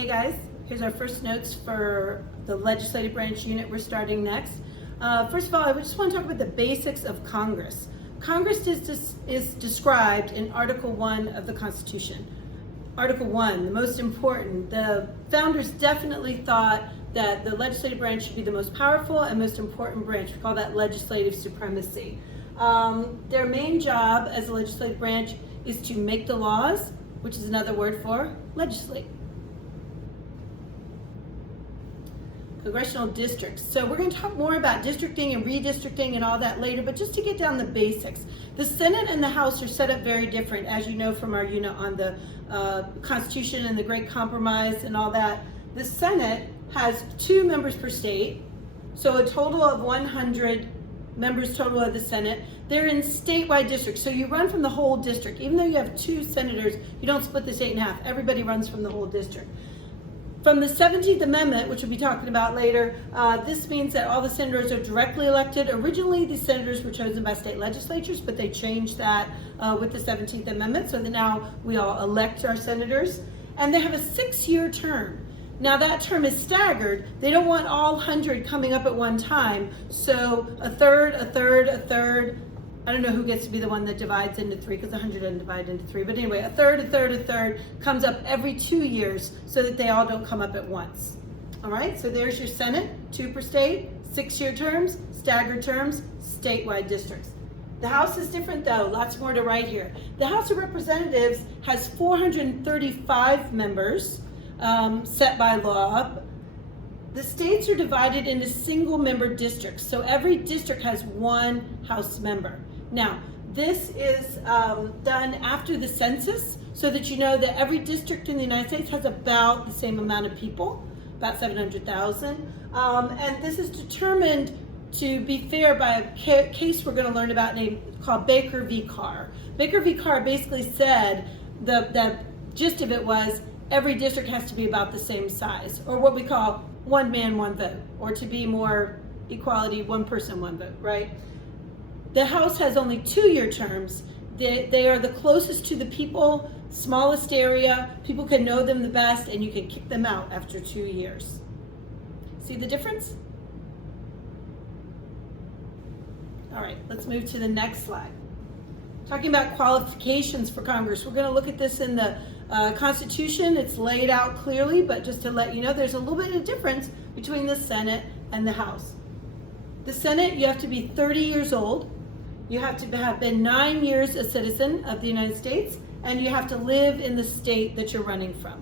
Hey guys, here's our first notes for the legislative branch unit we're starting next. First of all, I just want to talk about the basics of Congress. Congress is described in Article 1 of the Constitution. Article 1, the most important. The founders definitely thought that the legislative branch should be the most powerful and most important branch. We call that legislative supremacy. Their main job as a legislative branch is to make the laws, which is another word for legislate. Congressional districts. So we're going to talk more about districting and redistricting and all that later, but just to get down the basics. The Senate and the House are set up very different, as you know from our unit on the Constitution and the Great Compromise and all that. The Senate has 2 members per state, so a total of 100 members total of the Senate. They're in statewide districts, so you run from the whole district. Even though you have 2 senators, you don't split the state in half. Everybody runs from the whole district. From the 17th Amendment, which we'll be talking about later, this means that all the senators are directly elected. Originally, these senators were chosen by state legislatures, but they changed that with the 17th Amendment, so that now we all elect our senators. And they have a 6-year term. Now that term is staggered. They don't want all 100 coming up at one time, so a third. I don't know who gets to be the one that divides into 3, because 100 doesn't divide into 3. But anyway, a third comes up every 2 years so that they all don't come up at once. All right, so there's your Senate, 2 per state, 6-year terms, staggered terms, statewide districts. The House is different though, lots more to write here. The House of Representatives has 435 members set by law. The states are divided into single-member districts, so every district has 1 House member. Now, this is done after the census, so that you know that every district in the United States has about the same amount of people, about 700,000. And this is determined to be fair by a case we're going to learn about called Baker v. Carr. Baker v. Carr basically said, the gist of it was, every district has to be about the same size, or what we call one man, one vote, or to be more equality, one person, one vote, right? The House has only 2-year terms. They are the closest to the people, smallest area, people can know them the best, and you can kick them out after 2 years. See the difference? All right, let's move to the next slide. Talking about qualifications for Congress. We're going to look at this in the Constitution. It's laid out clearly, but just to let you know, there's a little bit of difference between the Senate and the House. The Senate, you have to be 30 years old. You have to have been 9 years a citizen of the United States, and you have to live in the state that you're running from.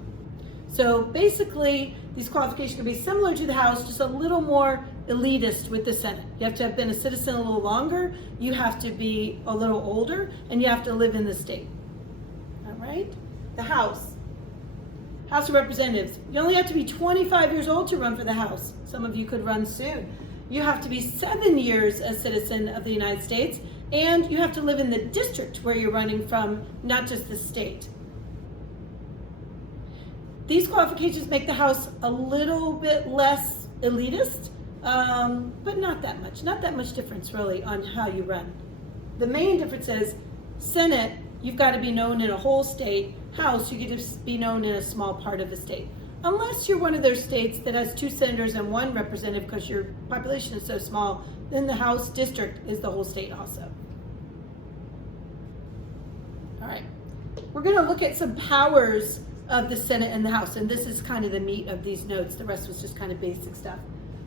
So basically, these qualifications can be similar to the House, just a little more elitist with the Senate. You have to have been a citizen a little longer, you have to be a little older, and you have to live in the state. All right? The House of Representatives. You only have to be 25 years old to run for the House. Some of you could run soon. You have to be 7 years a citizen of the United States, and you have to live in the district where you're running from, not just the state. These qualifications make the House a little bit less elitist, but not that much difference really on how you run. The main difference is Senate, you've got to be known in a whole state. House, you get to be known in a small part of the state. Unless you're one of those states that has 2 senators and 1 representative because your population is so small, then the House district is the whole state also. All right, we're going to look at some powers of the Senate and the House, and this is kind of the meat of these notes. The rest was just kind of basic stuff.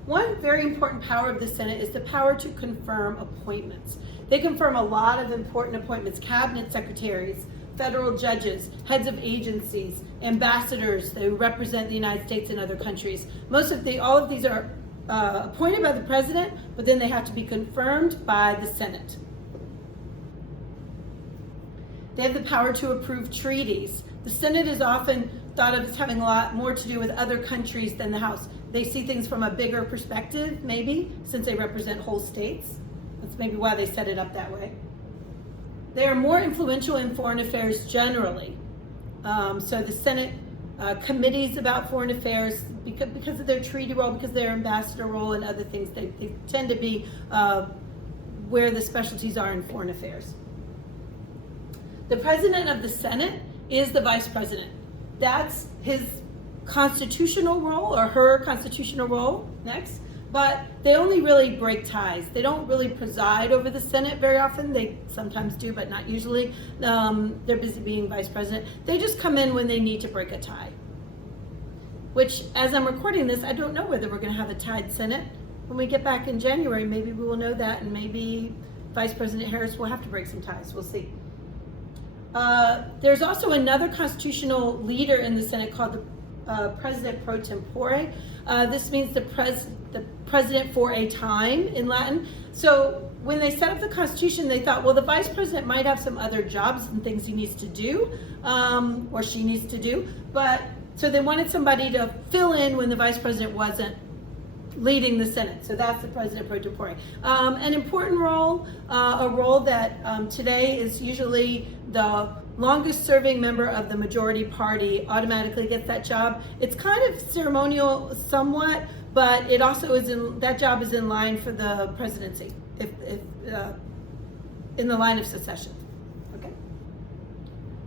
One very important power of the Senate is the power to confirm appointments. They confirm a lot of important appointments: cabinet secretaries, federal judges, heads of agencies, ambassadors who represent the United States in other countries. All of these are appointed by the president, but then they have to be confirmed by the Senate. They have the power to approve treaties. The Senate is often thought of as having a lot more to do with other countries than the House. They see things from a bigger perspective, maybe, since they represent whole states. That's maybe why they set it up that way. They are more influential in foreign affairs generally. So the Senate committees about foreign affairs, because of their treaty role, because of their ambassador role and other things, they tend to be where the specialties are in foreign affairs. The president of the Senate is the vice president. That's his constitutional role, or her constitutional role, next, but they only really break ties. They don't really preside over the Senate very often. They sometimes do, but not usually. They're busy being vice president. They just come in when they need to break a tie. Which, as I'm recording this, I don't know whether we're going to have a tied Senate. When we get back in January, maybe we will know that, and maybe Vice President Harris will have to break some ties. We'll see. There's also another constitutional leader in the Senate called the President pro tempore. This means the president for a time in Latin. So when they set up the Constitution, they thought, well, the vice president might have some other jobs and things he needs to do, or she needs to do, but so they wanted somebody to fill in when the vice president wasn't leading the Senate. So that's the president pro tempore. An important role, a role that today is usually the longest serving member of the majority party automatically gets that job. It's kind of ceremonial somewhat, but it also is that job is in line for the presidency, if in the line of succession. Okay.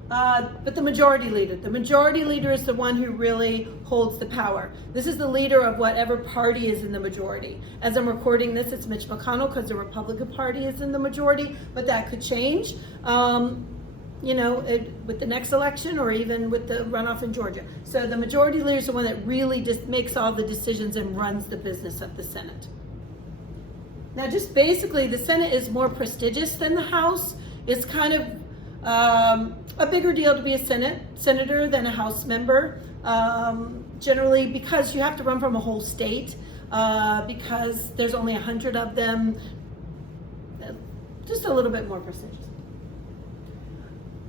But the majority leader is the one who really holds the power. This is the leader of whatever party is in the majority. As I'm recording this, it's Mitch McConnell because the Republican Party is in the majority, but that could change. With the next election or even with the runoff in Georgia. So the majority leader is the one that really just makes all the decisions and runs the business of the Senate. Now, just basically, the Senate is more prestigious than the House. It's kind of a bigger deal to be a senator than a House member, generally because you have to run from a whole state, because there's only 100 of them, just a little bit more prestigious.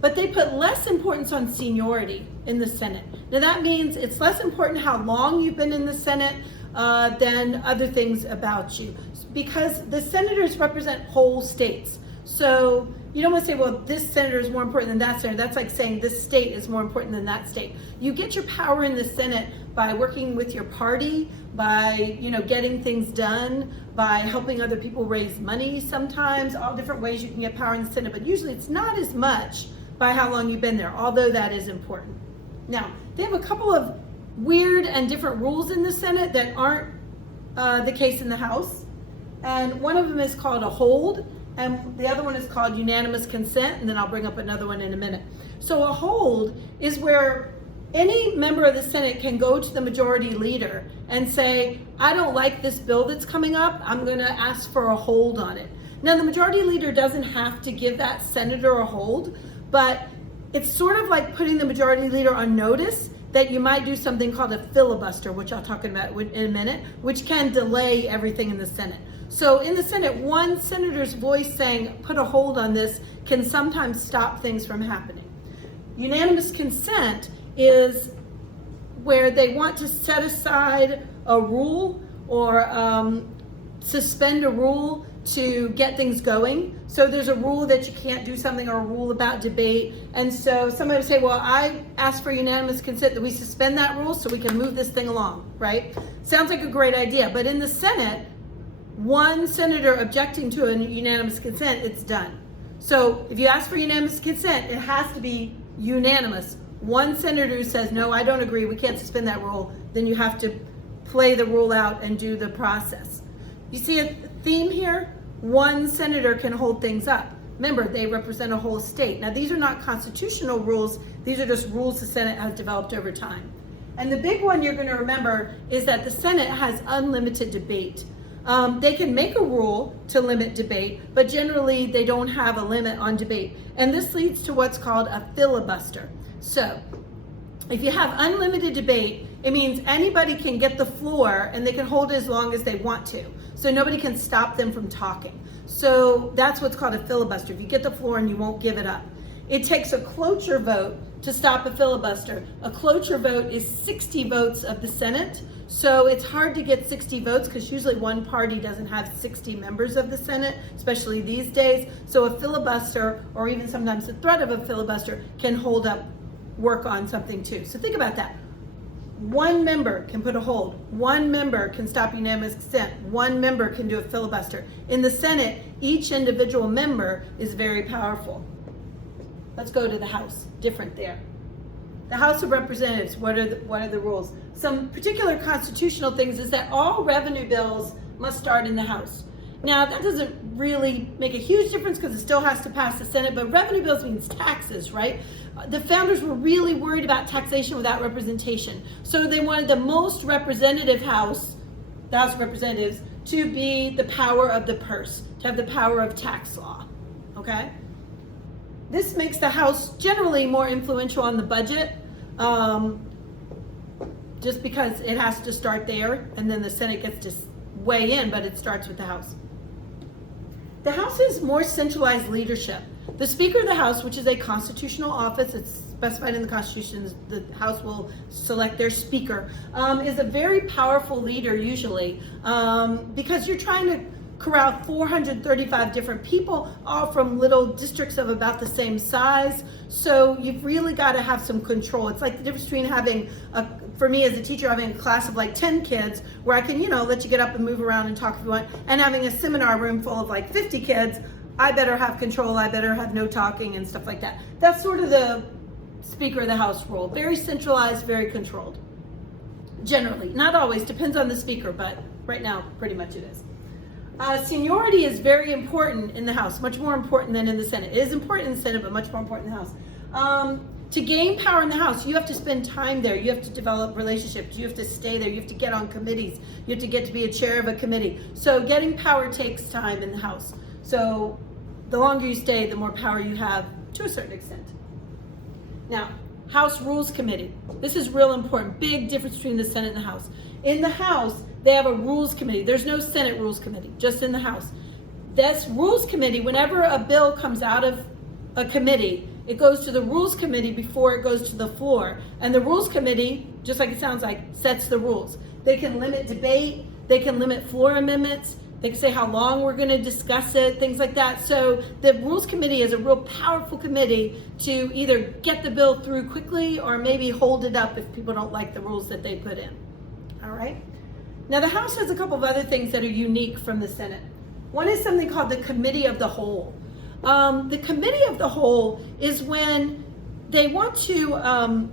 But they put less importance on seniority in the Senate. Now that means it's less important how long you've been in the Senate than other things about you, because the senators represent whole states. So you don't want to say, well, this senator is more important than that senator. That's like saying this state is more important than that state. You get your power in the Senate by working with your party, by getting things done, by helping other people raise money sometimes, all different ways you can get power in the Senate, but usually it's not as much by how long you've been there, although that is important. Now, they have a couple of weird and different rules in the Senate that aren't the case in the House. And one of them is called a hold, and the other one is called unanimous consent, and then I'll bring up another one in a minute. So a hold is where any member of the Senate can go to the majority leader and say, I don't like this bill that's coming up, I'm gonna ask for a hold on it. Now, the majority leader doesn't have to give that senator a hold, but it's sort of like putting the majority leader on notice that you might do something called a filibuster, which I'll talk about in a minute, which can delay everything in the Senate. So in the Senate, one senator's voice saying, put a hold on this, can sometimes stop things from happening. Unanimous consent is where they want to set aside a rule or suspend a rule to get things going. So there's a rule that you can't do something or a rule about debate. And so somebody would say, well, I asked for unanimous consent that we suspend that rule so we can move this thing along, right? Sounds like a great idea, but in the Senate, one senator objecting to a unanimous consent, it's done. So if you ask for unanimous consent, it has to be unanimous. One senator who says, no, I don't agree, we can't suspend that rule, then you have to play the rule out and do the process. You see a theme here? One senator can hold things up. Remember, they represent a whole state. Now, these are not constitutional rules. These are just rules the Senate has developed over time. And the big one you're going to remember is that the Senate has unlimited debate. They can make a rule to limit debate, but generally they don't have a limit on debate. And this leads to what's called a filibuster. So, if you have unlimited debate, it means anybody can get the floor and they can hold it as long as they want to. So nobody can stop them from talking. So that's what's called a filibuster. If you get the floor and you won't give it up. It takes a cloture vote to stop a filibuster. A cloture vote is 60 votes of the Senate. So it's hard to get 60 votes because usually one party doesn't have 60 members of the Senate, especially these days. So a filibuster, or even sometimes the threat of a filibuster, can hold up work on something too. So think about that. One member can put a hold. One member can stop unanimous consent. One member can do a filibuster. In the Senate, each individual member is very powerful. Let's go to the House. Different there. The House of Representatives, what are the rules? Some particular constitutional things is that all revenue bills must start in the House. Now, that doesn't really make a huge difference because it still has to pass the Senate, but revenue bills means taxes, right? The founders were really worried about taxation without representation. So they wanted the most representative House, the House of Representatives, to be the power of the purse, to have the power of tax law, okay? This makes the House generally more influential on the budget, just because it has to start there, and then the Senate gets to weigh in, but it starts with the House. The House is more centralized leadership. The Speaker of the House, which is a constitutional office, it's specified in the Constitution, the House will select their Speaker, is a very powerful leader usually, because you're trying to corral 435 different people, all from little districts of about the same size. So you've really got to have some control. It's like the difference between having, for me as a teacher, having a class of like 10 kids where I can, let you get up and move around and talk if you want, and having a seminar room full of like 50 kids. I better have control, I better have no talking and stuff like that. That's sort of the Speaker of the House role. Very centralized, very controlled. Generally, not always, depends on the Speaker, but right now pretty much it is. Seniority is very important in the House, much more important than in the Senate. It is important in the Senate, but much more important in the House. To gain power in the House, you have to spend time there. You have to develop relationships. You have to stay there. You have to get on committees. You have to get to be a chair of a committee. So getting power takes time in the House. So the longer you stay, the more power you have to a certain extent. Now, House Rules Committee. This is real important. Big difference between the Senate and the House. In the House, they have a Rules Committee. There's no Senate Rules Committee, just in the House. This Rules Committee, whenever a bill comes out of a committee, it goes to the Rules Committee before it goes to the floor. And the Rules Committee, just like it sounds like, sets the rules. They can limit debate, they can limit floor amendments, they can say how long we're going to discuss it, things like that. So the Rules Committee is a real powerful committee to either get the bill through quickly or maybe hold it up if people don't like the rules that they put in. All right? Now the House has a couple of other things that are unique from the Senate. One is something called the Committee of the Whole. The Committee of the Whole is when they want to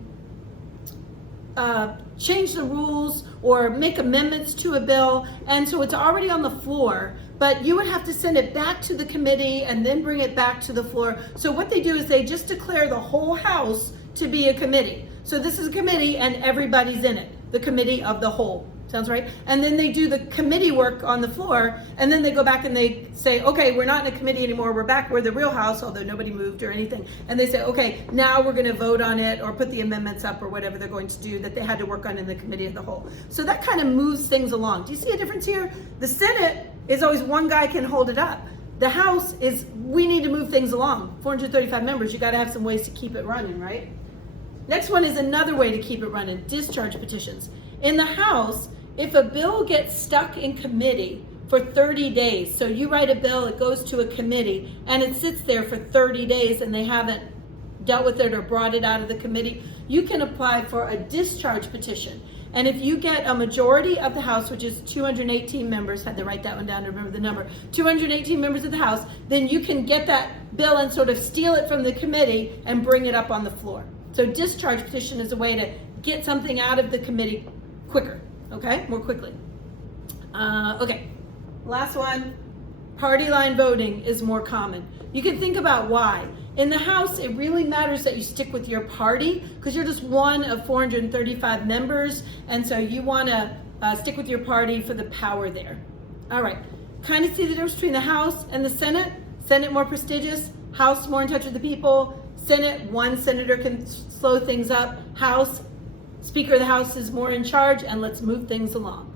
change the rules or make amendments to a bill, and so it's already on the floor, but you would have to send it back to the committee and then bring it back to the floor. So what they do is they just declare the whole House to be a committee. So this is a committee and everybody's in it, the Committee of the Whole. Sounds right? And then they do the committee work on the floor, and then they go back and they say, okay, we're not in a committee anymore, we're back, we're the real House, although nobody moved or anything. And they say, okay, now we're gonna vote on it or put the amendments up or whatever they're going to do that they had to work on in the Committee of the Whole. So that kind of moves things along. Do you see a difference here? The Senate is always one guy can hold it up. The House is, we need to move things along. 435 members, you gotta have some ways to keep it running, right? Next one is another way to keep it running, discharge petitions. In the House, if a bill gets stuck in committee for 30 days, so you write a bill, it goes to a committee, and it sits there for 30 days and they haven't dealt with it or brought it out of the committee, you can apply for a discharge petition. And if you get a majority of the House, which is 218 members, had to write that one down to remember the number, 218 members of the House, then you can get that bill and sort of steal it from the committee and bring it up on the floor. So discharge petition is a way to get something out of the committee quicker. Okay, more quickly. Okay, last one, party line voting is more common. You can think about why. In the House, it really matters that you stick with your party because you're just one of 435 members, and so you want to stick with your party for the power there. All right, kind of see the difference between the House and the Senate. Senate more prestigious, House more in touch with the people. Senate, one senator can slow things up. House, Speaker of the House is more in charge, and let's move things along.